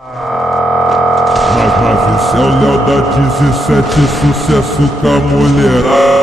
Mas esse é o Léo da 17, sucesso com a mulherada.